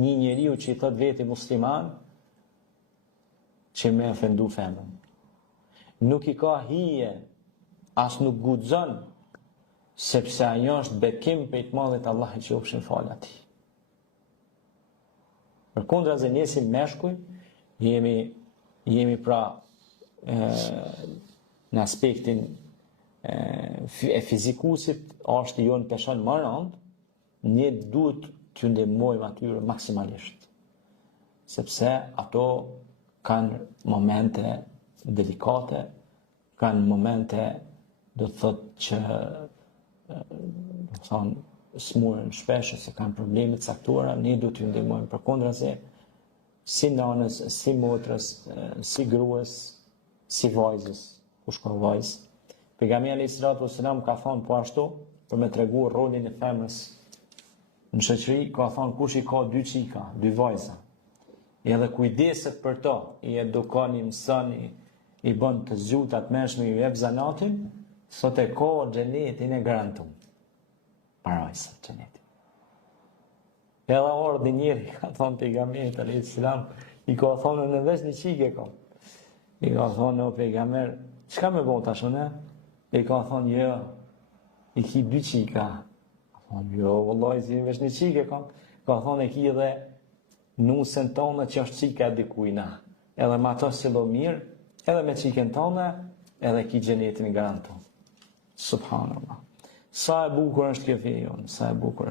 një njeriu që i thot veti musliman që me ofendu femën. Nuk i ka hije, as nuk guxon, sepse ajo është bekim për të madhit Allah që qofshin falë atij. Përkundra se ne si meshkuj jemi pra në aspektin e fizikusit është jo në peshon më rënd, ne duhet të ndihmojmë atyre maksimalisht. Sepse ato kanë momente delikate, kanë momente do të thotë që smuren shpesh se kanë probleme të caktuara, ne duhet t'ju ndihmojmë. Përkundrazi, si nanës, si motrës, si gruas, si vajzës, kush ka vajzë. Pejgamberi alayhis salatu wassalam ka thonë po ashtu, për me tregu rolin e femrës në shoqëri, ka thonë kush i ka dy çika, dy vajza, edhe kujdeset për to, i edukon, i mëson, i bën të zgjutat mëshme, i jep zanatin, sot e ka xhenetin e garantuar. Parajsa xhenetin. Edhe ordi njëri, ka thonë pejgamberi alayhis salam, i ka thonë në vesh një çike ka. I ka thonë o pejgamber, çka më bën tash unë? I ka thonë jo, i ki dy çika. Ka thonë jo, vallahi si vesh një çike ka. Ka thonë e ki edhe nusën tonë që është çika e dikujna. Edhe me ato si do mirë, edhe me çikën tonë, edhe ki xhenetin garantuar. Subhanallah. Sa e bukur është kjo fe jonë, sa e bukur.